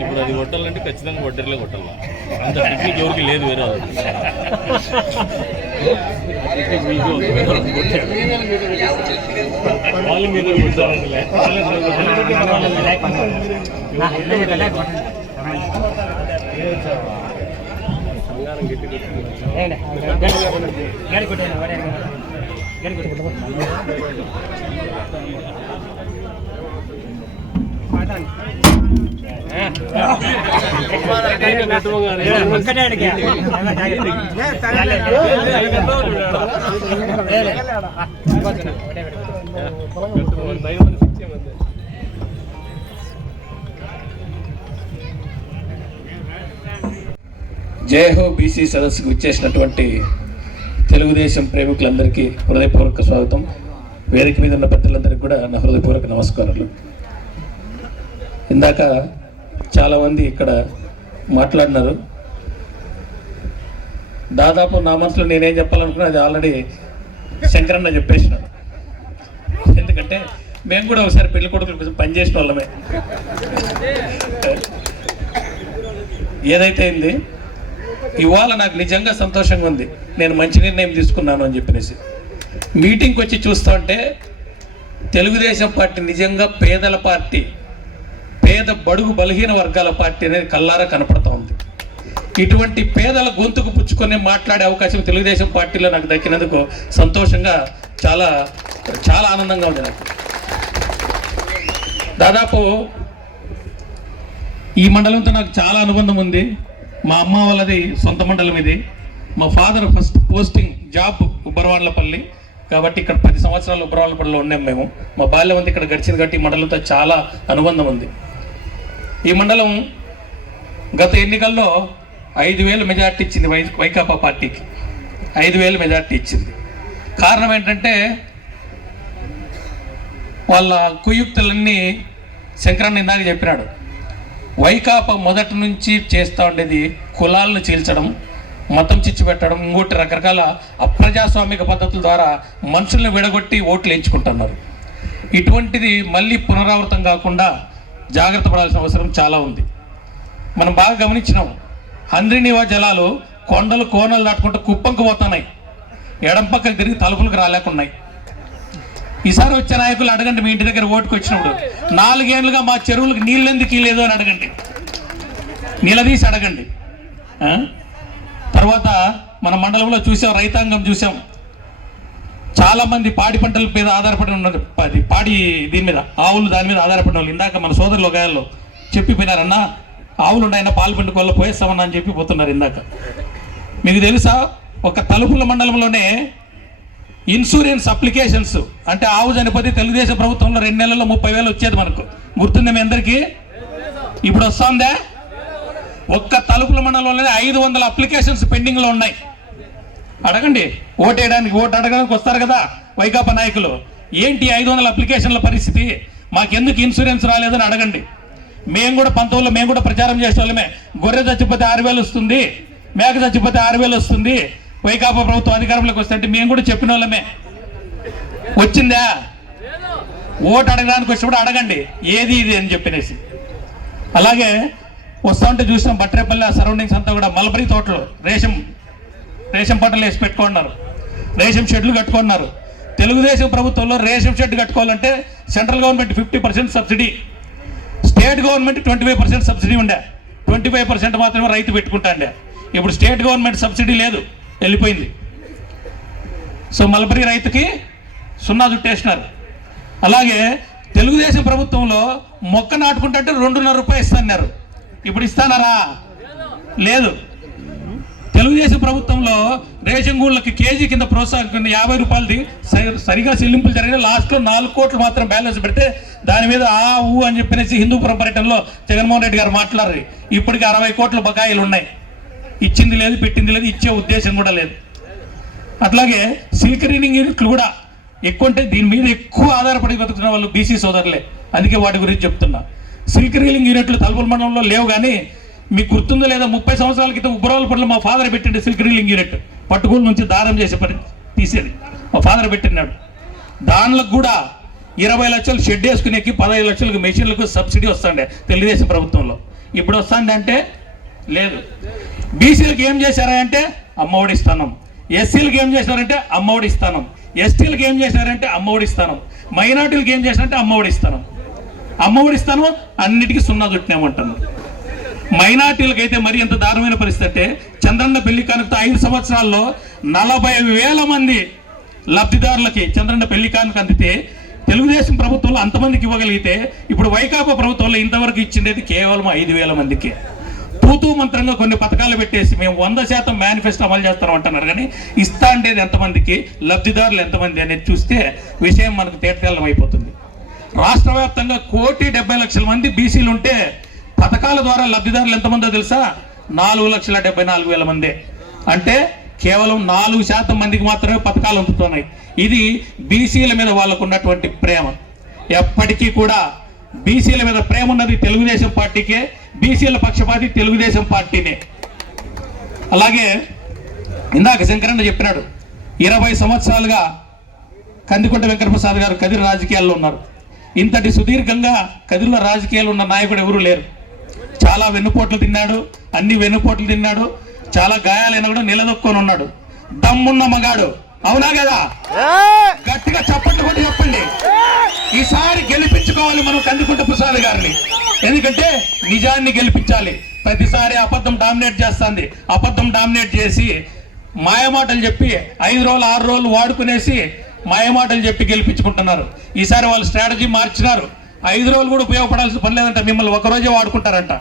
ఇప్పుడు అది కొట్టాలంటే ఖచ్చితంగా వడ్డీలో కొట్టాలి అంత టెక్నిక్ ఎవరికి లేదు వేరే వాళ్ళకి. వాళ్ళ మీద కొట్టాలి. జై హో బీసీ సదస్సుకు ఇచ్చేసినటువంటి తెలుగుదేశం ప్రేమికులందరికీ హృదయపూర్వక స్వాగతం. వేదిక మీద ఉన్న పెద్దలందరికీ కూడా నా హృదయపూర్వక నమస్కారాలు. ఇందాక చాలామంది ఇక్కడ మాట్లాడినారు. దాదాపు నా మనసులో నేనేం చెప్పాలనుకున్నా అది ఆల్రెడీ శంకరన్న చెప్పేసిన. ఎందుకంటే మేము కూడా ఒకసారి పెళ్ళి కొడుకులు కొంచెం పనిచేసిన వాళ్ళమే. ఏదైతే అయింది ఇవాళ నాకు నిజంగా సంతోషంగా ఉంది. నేను మంచి నిర్ణయం తీసుకున్నాను అని చెప్పేసి. మీటింగ్కి వచ్చి చూస్తా ఉంటే తెలుగుదేశం పార్టీ నిజంగా పేదల పార్టీ. పేద బడుగు బలహీన వర్గాల పార్టీ అనేది కల్లారా కనపడతా ఉంది. ఇటువంటి పేదల గొంతుకు పుచ్చుకొని మాట్లాడే అవకాశం తెలుగుదేశం పార్టీలో నాకు దక్కినందుకు సంతోషంగా చాలా చాలా ఆనందంగా ఉంది నాకు. దాదాపు ఈ మండలంతో నాకు చాలా అనుబంధం ఉంది. మా అమ్మ వాళ్ళది సొంత మండలం ఇది. మా ఫాదర్ ఫస్ట్ పోస్టింగ్ జాబ్ ఉబ్బరవాళ్ళపల్లి కాబట్టి ఇక్కడ పది సంవత్సరాలు ఉబ్బరవాళ్ళపల్లిలో ఉన్నాం మేము. మా బాల్యం ఉంది ఇక్కడ గడిచింది కాబట్టి ఈ మండలంతో చాలా అనుబంధం ఉంది. ఈ మండలం గత ఎన్నికల్లో ఐదు వేలు మెజార్టీ ఇచ్చింది వై వైకాపా పార్టీకి. ఐదు వేలు మెజార్టీ ఇచ్చింది. కారణం ఏంటంటే వాళ్ళ కుయుక్తులన్నీ శంకరన్న ఇందాక చెప్పినాడు. వైకాపా మొదటి నుంచి చేస్తూ ఉండేది కులాలను చీల్చడం మతం చిచ్చు పెట్టడం ఇంకోటి రకరకాల అప్రజాస్వామిక పద్ధతుల ద్వారా మనుషులను విడగొట్టి ఓట్లు ఎంచుకుంటున్నారు. ఇటువంటిది మళ్ళీ పునరావృతం కాకుండా జాగ్రత్త పడాల్సిన అవసరం చాలా ఉంది. మనం బాగా గమనించినాం. హంద్రినివా జలాలు కొండలు కోనలు దాటుకుంటూ కుప్పంకు పోతున్నాయి. ఎడం పక్కకు తిరిగి తలుపులకు రాలేకున్నాయి. ఈసారి వచ్చే నాయకులు అడగండి మీ ఇంటి దగ్గర ఓటుకు వచ్చినప్పుడు. నాలుగేళ్ళుగా మా చెరువులకు నీళ్ళు ఎందుకు లేదు అని అడగండి. నిలదీసి అడగండి. తర్వాత మన మండలంలో చూసాం రైతాంగం చూసాం. చాలా మంది పాడి పంటల మీద ఆధారపడి ఉన్నారు. అది పాడి దీని మీద ఆవులు దాని మీద ఆధారపడిన వాళ్ళు ఇందాక మన సోదరులు గాయాల్లో చెప్పిపోయినారన్న ఆవులు ఉన్నాయన్న పాలు పిండుకోవాలి పోయేస్తామన్నా అని చెప్పి పోతున్నారు ఇందాక. మీకు తెలుసా? ఒక తలుపుల మండలంలోనే ఇన్సూరెన్స్ అప్లికేషన్స్ అంటే ఆవు చనిపోతే తెలుగుదేశం ప్రభుత్వంలో రెండు నెలల్లో ముప్పై వేలు వచ్చేది మనకు. గుర్తుందా మీ అందరికీ? ఇప్పుడు వస్తుందా? ఒక్క తలుపుల మండలంలోనే ఐదు వందల అప్లికేషన్స్ పెండింగ్లో ఉన్నాయి. అడగండి ఓటు వేయడానికి ఓటు అడగడానికి వస్తారు కదా వైకాపా నాయకులు. ఏంటి ఐదు వందల అప్లికేషన్ల పరిస్థితి? మాకెందుకు ఇన్సూరెన్స్ రాలేదని అడగండి. మేము కూడా పంతొమ్మిదిలో మేము కూడా ప్రచారం చేసే వాళ్ళమే గొర్రె చచ్చిపోతే ఆరు వేలు వస్తుంది మేక చచ్చిపోతే ఆరు వేలు వస్తుంది వైకాపా ప్రభుత్వం అధికారంలోకి వస్తాయంటే మేము కూడా చెప్పిన వాళ్ళమే వచ్చిందా? ఓటు అడగడానికి వచ్చినప్పుడు అడగండి ఏది ఇది అని చెప్పినేసి. అలాగే వస్తా ఉంటే చూసినాం బట్రేపల్లి ఆ సరౌండింగ్స్ అంతా కూడా మల్బరీ తోటలు రేషం రేషన్ పంటలు వేసి పెట్టుకున్నారు. రేషన్ షెడ్లు కట్టుకున్నారు. తెలుగుదేశం ప్రభుత్వంలో ration shed కట్టుకోవాలంటే central government fifty percent subsidy. State government twenty five percent subsidy ఉండే. ట్వంటీ ఫైవ్ పర్సెంట్ మాత్రమే రైతు పెట్టుకుంటాండే ఇప్పుడు స్టేట్ గవర్నమెంట్ సబ్సిడీ లేదు. వెళ్ళిపోయింది. సో మల్బరీ రైతుకి సున్నా చుట్టేసినారు. అలాగే తెలుగుదేశం ప్రభుత్వంలో మొక్క నాటుకుంటే రెండున్నర రూపాయలు ఇస్తాన్నారు. ఇప్పుడు ఇస్తానారా? లేదు. తెలుగుదేశం ప్రభుత్వంలో రేషన్ గూళ్ళకి కేజీ కింద ప్రోత్సాహం యాభై రూపాయలది సరిగా చెల్లింపులు జరిగిన లాస్ట్లో నాలుగు కోట్లు మాత్రం బ్యాలెన్స్ పెడితే దాని మీద ఆ ఊ అని చెప్పినేసి హిందూపురం పర్యటనలో జగన్మోహన్ రెడ్డి గారు మాట్లాడారు. ఇప్పటికి అరవై కోట్ల బకాయిలు ఉన్నాయి. ఇచ్చింది లేదు పెట్టింది లేదు ఇచ్చే ఉద్దేశం కూడా లేదు. అట్లాగే సిల్క్ రీడింగ్ యూనిట్లు కూడా ఎక్కువ అంటే దీని మీద ఎక్కువ ఆధారపడి బతుకుతున్న వాళ్ళు బీసీ సోదరులే. అందుకే వాటి గురించి చెప్తున్నా. సిల్క్ రీలింగ్ యూనిట్లు తలుపుల మండలంలో లేవు కానీ మీకు గుర్తుందో లేదా ముప్పై సంవత్సరాల క్రితం ఉబ్బరాల పట్ల మా ఫాదర్ పెట్టిండే సిల్క్ రీలింగ్ యూనిట్. పట్టుకోలు నుంచి దారం చేసే పని తీసేది. మా ఫాదర్ పెట్టినాడు దానిలకు కూడా ఇరవై లక్షలు షెడ్ వేసుకునేకి పదహైదు లక్షలకు మెషిన్లకు సబ్సిడీ వస్తుండే తెలుగుదేశం ప్రభుత్వంలో. ఇప్పుడు వస్తుంది లేదు. బీసీలకు ఏం చేశారంటే అమ్మఒడి స్థానం. ఎస్సీలకు ఏం చేశారంటే అమ్మఒడి స్థానం. ఎస్టీలకు ఏం చేశారంటే అమ్మఒడి స్థానం. మైనార్టీలకు ఏం చేశారంటే అమ్మఒడి స్థానం. అమ్మఒడి స్థానం అన్నిటికీ సున్నా చుట్టినామంటున్నారు మైనార్టీలకు అయితే మరి ఎంత దారుణమైన పరిస్థితి అంటే చంద్రన్న పెళ్ళి కానుకతో ఐదు సంవత్సరాల్లో నలభై వేల మంది లబ్ధిదారులకి చంద్రన్న పెళ్ళి కానుక అందితే తెలుగుదేశం ప్రభుత్వంలో అంతమందికి ఇవ్వగలిగితే ఇప్పుడు వైకాపా ప్రభుత్వంలో ఇంతవరకు ఇచ్చిండేది కేవలం ఐదు వేల మందికి. తూతూ మంత్రంగా కొన్ని పథకాలు పెట్టేసి మేము వంద శాతం మేనిఫెస్టో అమలు చేస్తాం అంటున్నారు కానీ ఇస్తా ఉండేది ఎంతమందికి లబ్ధిదారులు ఎంతమంది అనేది చూస్తే విషయం మనకు తేటతెల్లం అయిపోతుంది రాష్ట్ర వ్యాప్తంగా కోటి డెబ్బై లక్షల మంది బీసీలు ఉంటే పథకాల ద్వారా లబ్ధిదారులు ఎంతమందో తెలుసా? నాలుగు లక్షల డెబ్బై నాలుగు వేల మందే. అంటే కేవలం నాలుగు శాతం మందికి మాత్రమే పథకాలు అందుతున్నాయి. ఇది బీసీల మీద వాళ్ళకు ఉన్నటువంటి ప్రేమ. ఎప్పటికీ కూడా బీసీల మీద ప్రేమ ఉన్నది తెలుగుదేశం పార్టీకే బీసీల పక్షపాతి తెలుగుదేశం పార్టీనే. అలాగే ఇందాక శంకరన్న చెప్పినాడు ఇరవై సంవత్సరాలుగా కందికొండ వెంకటప్రసాద్ గారు కదిరి రాజకీయాల్లో ఉన్నారు. ఇంతటి సుదీర్ఘంగా కదిరిలో రాజకీయాలు ఉన్న నాయకుడు ఎవరూ లేరు. చాలా వెన్నుపోట్లు తిన్నాడు అన్ని వెన్నుపోట్లు తిన్నాడు చాలా గాయాలైనా కూడా నిలదొక్కొని ఉన్నాడు. దమ్మున్న మగాడు. అవునా కదా? గట్టిగా చప్పట్లు కొట్టి చెప్పండి. ఈసారి గెలిపించుకోవాలి మనం కందికుంట ప్రసాద్ గారిని. ఎందుకంటే నిజాన్ని గెలిపించాలి. ప్రతిసారి అబద్ధం డామినేట్ చేస్తుంది. అబద్ధం డామినేట్ చేసి మాయమాటలు చెప్పి ఐదు రోజులు ఆరు రోజులు వాడుకునేసి మాయమాటలు చెప్పి గెలిపించుకుంటున్నారు. ఈసారి వాళ్ళు స్ట్రాటజీ మార్చినారు. ఐదు రోజులు కూడా ఉపయోగపడాల్సిన పని లేదంట. మిమ్మల్ని ఒక రోజే వాడుకుంటారంట.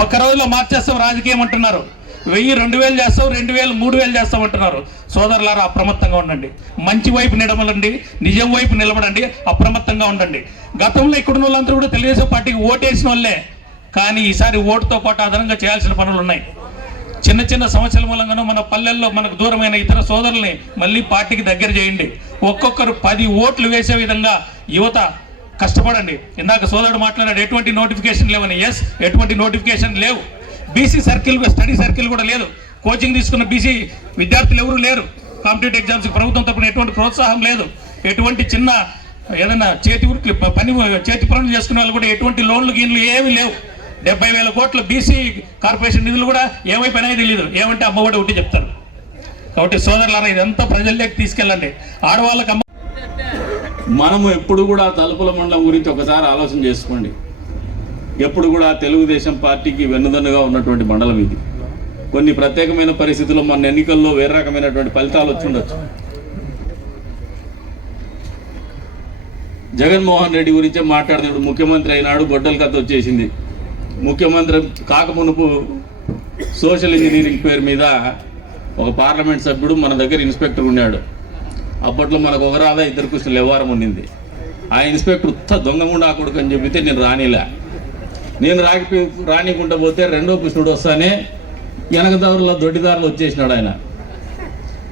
ఒక్క రోజులో మార్చేస్తాం రాజకీయం అంటున్నారు. వెయ్యి రెండు వేలు చేస్తాం రెండు వేలు మూడు వేలు చేస్తాం అంటున్నారు. సోదరులారా అప్రమత్తంగా ఉండండి. మంచి వైపు నిలబడండి. నిజం వైపు నిలబడండి. అప్రమత్తంగా ఉండండి. గతంలో ఇక్కడ వాళ్ళందరూ కూడా తెలుగుదేశం పార్టీకి ఓటేసిన వాళ్ళే. కానీ ఈసారి ఓటుతో పాటు అదనంగా చేయాల్సిన పనులు ఉన్నాయి. చిన్న చిన్న సమస్యల మూలంగానూ మన పల్లెల్లో మనకు దూరమైన ఇతర సోదరుల్ని మళ్ళీ పార్టీకి దగ్గర చేయండి. ఒక్కొక్కరు పది ఓట్లు వేసే విధంగా యువత కష్టపడండి. ఇందాక సోదరుడు మాట్లాడాడు ఎటువంటి నోటిఫికేషన్ లేవని. ఎస్ ఎటువంటి నోటిఫికేషన్ లేవు. బీసీ సర్కిల్ స్టడీ సర్కిల్ కూడా లేదు. కోచింగ్ తీసుకున్న బీసీ విద్యార్థులు ఎవరు లేరు. కాంపిటేటివ్ ఎగ్జామ్స్ ప్రభుత్వం తరపున ఎటువంటి ప్రోత్సాహం లేదు. ఎటువంటి చిన్న ఏదైనా చేతి వృత్తి పని చేతి పనులు చేసుకునే వాళ్ళు కూడా ఎటువంటి లోన్లు గీన్లు ఏమీ లేవు. డెబ్బై వేల కోట్ల బీసీ కార్పొరేషన్ నిధులు కూడా ఏమైపోయినాయో తెలియదు ఏమంటే అమ్మఒడి ఒకటి చెప్తారు. కాబట్టి సోదరులారా ఇదంతా ప్రజల్లోకి తీసుకెళ్ళండి. ఆడవాళ్ళకి అమ్మ మనము ఎప్పుడు కూడా తలుపుల మండలం గురించి ఒకసారి ఆలోచన చేసుకోండి. ఎప్పుడు కూడా తెలుగుదేశం పార్టీకి వెన్నుదన్నుగా ఉన్నటువంటి మండలం ఇది. కొన్ని ప్రత్యేకమైన పరిస్థితుల్లో మన ఎన్నికల్లో వేరే రకమైనటువంటి ఫలితాలు వచ్చిండొచ్చు జగన్మోహన్ రెడ్డి గురించే మాట్లాడుతున్నాడు. ముఖ్యమంత్రి అయినాడు గొడ్డల కథ వచ్చేసింది. ముఖ్యమంత్రి కాకమునుపు సోషల్ ఇంజనీరింగ్ పేరు మీద ఒక పార్లమెంట్ సభ్యుడు మన దగ్గర ఇన్స్పెక్టర్ ఉన్నాడు. అప్పట్లో మనకు ఒక రాదా ఇద్దరు కృష్ణులు వ్యవహారం ఉండింది. ఆ ఇన్స్పెక్టర్ ఉత్త దొంగముండా కొడుకు అని చెబితే నేను రానిలా. నేను రాకి రానికుండా పోతే రెండో కృష్ణుడు వస్తానే వెనకదారుల దొడ్డిదారులు వచ్చేసినాడు ఆయన.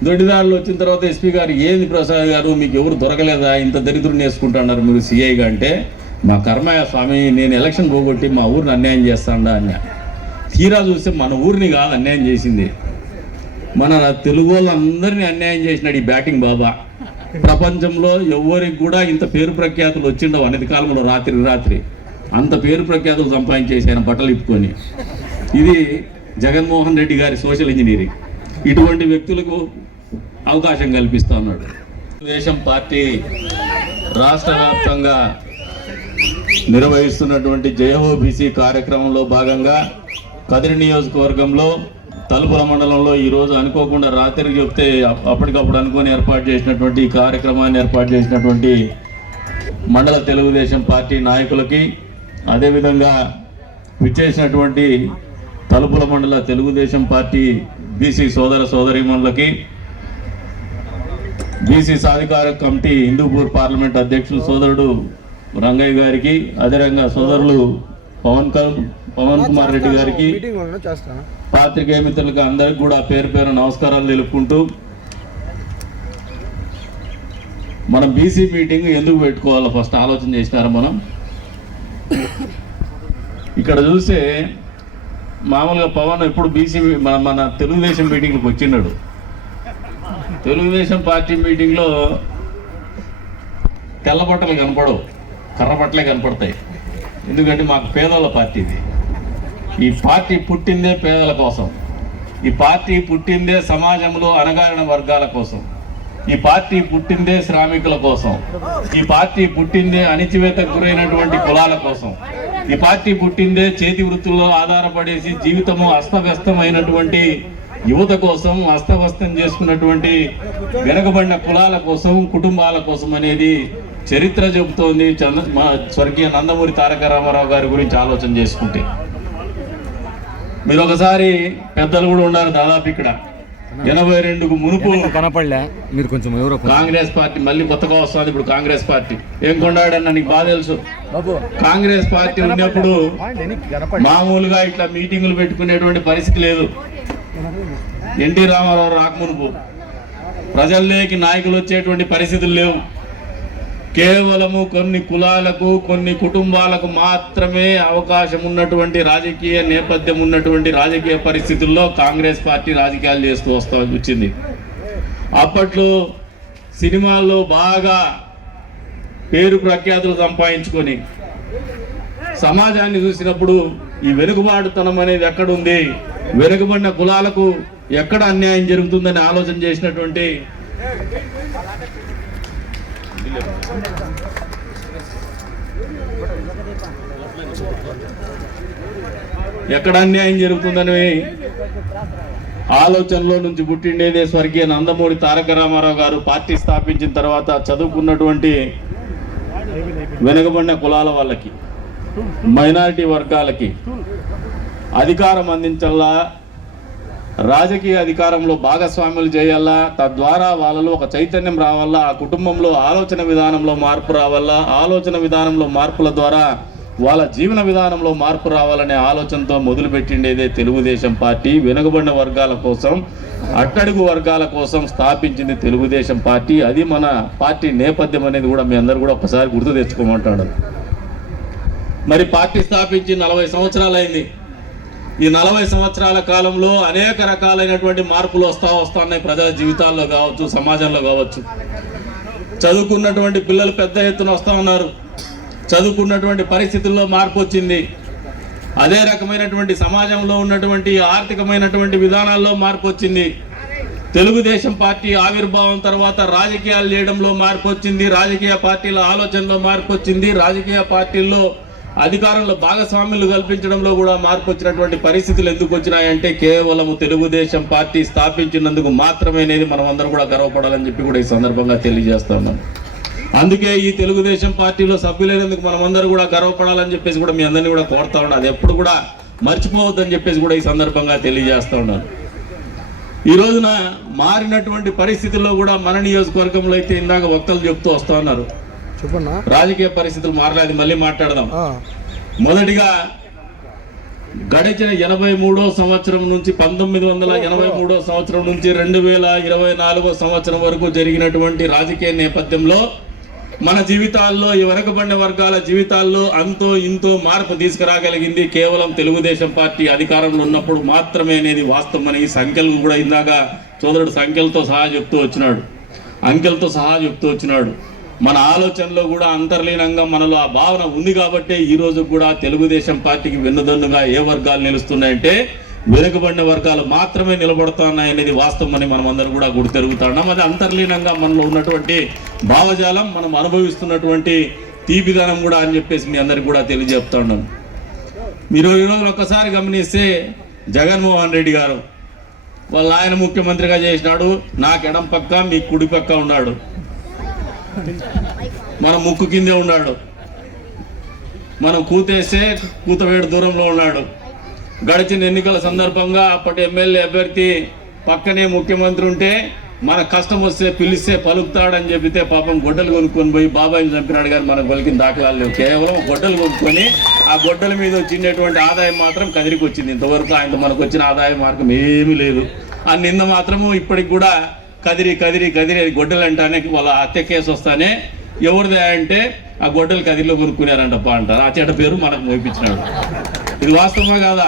దొడ్డిదారులు వచ్చిన తర్వాత ఎస్పీ గారు ఏంది ప్రసాద్ గారు మీకు ఎవరు దొరకలేదా? ఇంత దరిద్రుని వేసుకుంటున్నారు మీరు సీఐగా అంటే మా కర్మయ్య స్వామి నేను ఎలక్షన్ పోగొట్టి మా ఊరిని అన్యాయం చేస్తాడా అన్న. తీరా చూస్తే మన ఊరిని కాదు అన్యాయం చేసింది. మన తెలుగు వాళ్ళందరినీ అన్యాయం చేసినాడు ఈ బ్యాటింగ్ బాబా. ప్రపంచంలో ఎవరికి కూడా ఇంత పేరు ప్రఖ్యాతులు వచ్చిండవు అనేది కాలంలో రాత్రి రాత్రి. అంత పేరు ప్రఖ్యాతులు సంపాదించేసి ఆయన బట్టలు ఇప్పుకొని. ఇది జగన్మోహన్ రెడ్డి గారి సోషల్ ఇంజనీరింగ్. ఇటువంటి వ్యక్తులకు అవకాశం కల్పిస్తూ ఉన్నాడు. తెలుగుదేశం పార్టీ రాష్ట్ర వ్యాప్తంగా నిర్వహిస్తున్నటువంటి జయహో బీసీ కార్యక్రమంలో భాగంగా కదిరి నియోజకవర్గంలో తలుపుల మండలంలో ఈరోజు అనుకోకుండా రాత్రి చెప్తే అప్పటికప్పుడు అనుకొని ఏర్పాటు చేసినటువంటి కార్యక్రమాన్ని ఏర్పాటు చేసినటువంటి మండల తెలుగుదేశం పార్టీ నాయకులకి అదేవిధంగా విచ్చేసినటువంటి తలుపుల మండల తెలుగుదేశం పార్టీ బీసీ సోదర సోదరిమణులకి బీసీ సాధికార కమిటీ హిందూపూర్ పార్లమెంట్ అధ్యక్షులు సోదరుడు రంగయ్య గారికి అదేవిధంగా సోదరులు పవన్ క- పవన్ కుమార్ రెడ్డి గారికి పాత్రికేయ మిత్రులకు అందరికి కూడా పేరు పేరు నమస్కారాలు తెలుపుకుంటూ మనం బీసీ మీటింగ్ ఎందుకు పెట్టుకోవాలో ఫస్ట్ ఆలోచన చేసినారా మనం? ఇక్కడ చూస్తే మామూలుగా పవన్ ఎప్పుడు బీసీ మన మన తెలుగుదేశం మీటింగ్కి వచ్చినాడు తెలుగుదేశం పార్టీ మీటింగ్లో తెల్ల బట్టలు కనపడవు కర్ర బట్టలే కనపడతాయి. ఎందుకంటే మాకు పేదల పార్టీ ఇది. ఈ పార్టీ పుట్టిందే పేదల కోసం. ఈ పార్టీ పుట్టిందే సమాజంలో అణగారిన వర్గాల కోసం. ఈ పార్టీ పుట్టిందే శ్రామికుల కోసం. ఈ పార్టీ పుట్టిందే అణిచివేతకు గురైనటువంటి కులాల కోసం. ఈ పార్టీ పుట్టిందే చేతి వృత్తుల్లో ఆధారపడేసి జీవితము అస్తవ్యస్తమైనటువంటి యువత కోసం అస్తవ్యస్తం చేసుకున్నటువంటి వెనకబడిన కులాల కోసం కుటుంబాల కోసం అనేది చరిత్ర చెబుతోంది. చంద్ర మా స్వర్గీయ నందమూరి తారక రామారావు గారి గురించి ఆలోచన చేసుకుంటే. మీరు ఒకసారి పెద్దలు కూడా ఉన్నారు దాదాపు ఇక్కడ. ఎనభై రెండుకు మునుపు కనపడలే. మీరు కొంచెం ఎవరో కాంగ్రెస్ పార్టీ మళ్ళీ కొత్తగా వస్తుంది ఇప్పుడు కాంగ్రెస్ పార్టీ. ఏం కొండాడన్న నీకు బాగా తెలుసు. కాంగ్రెస్ పార్టీ ఉన్నప్పుడు మామూలుగా ఇట్లా మీటింగులు పెట్టుకునేటువంటి పరిస్థితి లేదు. ఎన్టీ రామారావు రాకమునుపు. ప్రజల్లోకి నాయకులు వచ్చేటువంటి పరిస్థితులు లేవు. కేవలము కొన్ని కులాలకు కొన్ని కుటుంబాలకు మాత్రమే అవకాశం ఉన్నటువంటి రాజకీయ నేపథ్యం ఉన్నటువంటి రాజకీయ పరిస్థితుల్లో కాంగ్రెస్ పార్టీ రాజకీయాలు చేస్తూ వస్తా వచ్చింది. అప్పట్లో సినిమాల్లో బాగా పేరు ప్రఖ్యాతులు సంపాదించుకొని సమాజాన్ని చూసినప్పుడు ఈ వెనుకబాటుతనం అనేది ఎక్కడుంది? వెనుకబడిన కులాలకు ఎక్కడ అన్యాయం జరుగుతుందని ఆలోచన చేసినటువంటి ఎక్కడ అన్యాయం జరుగుతుందని ఆలోచనలో నుంచి పుట్టిండేదే స్వర్గీయ నందమూరి తారక రామారావు గారు పార్టీ స్థాపించిన తర్వాత చదువుకున్నటువంటి వెనుకబడిన కులాల వాళ్ళకి మైనారిటీ వర్గాలకి అధికారం అందించాలా రాజకీయ అధికారంలో భాగస్వాములు చేయాలా? తద్వారా వాళ్ళలో ఒక చైతన్యం రావాలా? ఆ కుటుంబంలో ఆలోచన విధానంలో మార్పు రావాలా? ఆలోచన విధానంలో మార్పుల ద్వారా వాళ్ళ జీవన విధానంలో మార్పు రావాలనే ఆలోచనతో మొదలుపెట్టిండేదే తెలుగుదేశం పార్టీ. వెనుకబడిన వర్గాల కోసం అట్టడుగు వర్గాల కోసం స్థాపించింది తెలుగుదేశం పార్టీ. అది మన పార్టీ నేపథ్యం అనేది కూడా మీ అందరు కూడా ఒకసారి గుర్తు తెచ్చుకోమంటాడు. మరి పార్టీ స్థాపించి నలభై సంవత్సరాలైంది. ఈ నలభై సంవత్సరాల కాలంలో అనేక రకాలైనటువంటి మార్పులు వస్తా వస్తున్నాయి ప్రజల జీవితాల్లో కావచ్చు సమాజంలో కావచ్చు. చదువుకున్నటువంటి పిల్లలు పెద్ద ఎత్తున వస్తూ ఉన్నారు. చదువుకున్నటువంటి పరిస్థితుల్లో మార్పు వచ్చింది. అదే రకమైనటువంటి సమాజంలో ఉన్నటువంటి ఆర్థికమైనటువంటి విధానాల్లో మార్పు వచ్చింది. తెలుగుదేశం పార్టీ ఆవిర్భావం తర్వాత రాజకీయాలు చేయడంలో మార్పు వచ్చింది. రాజకీయ పార్టీల ఆలోచనలో మార్పు వచ్చింది. రాజకీయ పార్టీల్లో అధికారంలో భాగస్వామ్యులు కల్పించడంలో కూడా మార్పు వచ్చినటువంటి పరిస్థితులు ఎందుకు వచ్చినాయంటే కేవలం తెలుగుదేశం పార్టీ స్థాపించినందుకు మాత్రమే అనేది మనం అందరం కూడా గర్వపడాలని చెప్పి కూడా ఈ సందర్భంగా తెలియజేస్తాను అందుకే ఈ తెలుగుదేశం పార్టీలో సభ్యులైనందుకు మనం అందరూ కూడా గర్వపడాలని చెప్పేసి కూడా మీ అందరినీ కూడా కోరుతా ఉన్నాను. అది ఎప్పుడు కూడా మర్చిపోవద్దని చెప్పేసి కూడా ఈ సందర్భంగా తెలియజేస్తా ఉన్నాను. ఈ రోజున మారినటువంటి పరిస్థితుల్లో కూడా మన నియోజకవర్గంలో అయితే ఇందాక వక్తలు చెప్తూ వస్తూ ఉన్నారు. చెప్పన్నా? రాజకీయ పరిస్థితులు మారలేదు మళ్ళీ మాట్లాడదాం. మొదటిగా గడిచిన ఎనభై మూడో సంవత్సరం నుంచి పంతొమ్మిది వందల ఎనభై మూడో సంవత్సరం నుంచి రెండు వేల ఇరవై నాలుగో సంవత్సరం వరకు జరిగినటువంటి రాజకీయ నేపథ్యంలో మన జీవితాల్లో ఈ వెనకబడిన వర్గాల జీవితాల్లో అంతో ఇంతో మార్పు తీసుకురాగలిగింది కేవలం తెలుగుదేశం పార్టీ అధికారంలో ఉన్నప్పుడు మాత్రమే అనేది వాస్తవం అని సంఖ్యలు కూడా ఇందాక సోదరుడు సంఖ్యలతో సహా చెప్తూ వచ్చినాడు. అంకెలతో సహా చెప్తూ వచ్చినాడు. మన ఆలోచనలో కూడా అంతర్లీనంగా మనలో ఆ భావన ఉంది కాబట్టే ఈ రోజు కూడా తెలుగుదేశం పార్టీకి వెన్నుదన్నుగా ఏ వర్గాలు నిలుస్తున్నాయంటే వెనుకబడిన వర్గాలు మాత్రమే నిలబడుతున్నాయి అనేది వాస్తవం అని మనం అందరం కూడా గుర్తెరుగుతున్నాం అది అంతర్లీనంగా మనలో ఉన్నటువంటి భావజాలం మనం అనుభవిస్తున్నటువంటి తీపిదనం కూడా అని చెప్పేసి మీ అందరికి కూడా తెలియజేస్తా ఉన్నాను మీరు ఈరోజు ఒక్కసారి గమనిస్తే జగన్మోహన్ రెడ్డి గారు వాళ్ళ ఆయన ముఖ్యమంత్రిగా చేసినాడు నాకు ఎడం పక్క మీ కుడి పక్క ఉన్నాడు. మన ముక్కు కిందే ఉన్నాడు. మనం కూతేస్తే కూతవేడు దూరంలో ఉన్నాడు. గడిచిన ఎన్నికల సందర్భంగా అప్పటి ఎమ్మెల్యే అభ్యర్థి పక్కనే ముఖ్యమంత్రి ఉంటే మన కష్టం వస్తే పిలిస్తే పలుకుతాడని చెబితే పాపం గొడ్డలు కొనుక్కొని పోయి బాబాయిని చంపినాడు కానీ మనకు పలికిన దాఖలాలు లేవు. కేవలం గొడ్డలు కొనుక్కొని ఆ గొడ్డల మీద వచ్చినటువంటి ఆదాయం మాత్రం కదిరికి వచ్చింది ఇంతవరకు ఆయన మనకు వచ్చిన ఆదాయ మార్గం ఏమీ లేదు. ఆ నింద మాత్రము ఇప్పటికి కూడా కదిరి కదిరి కదిరి అది గొడ్డలు అంటానే వాళ్ళ హత్య కేసు వస్తానే ఎవరిదే అంటే ఆ గొడ్డలు కదిరిలో కొనుక్కున్నారంటప్ప అంటారు. ఆ చెడ్డ పేరు మనకు మోపించినాడు ఇది వాస్తవమే కాదా?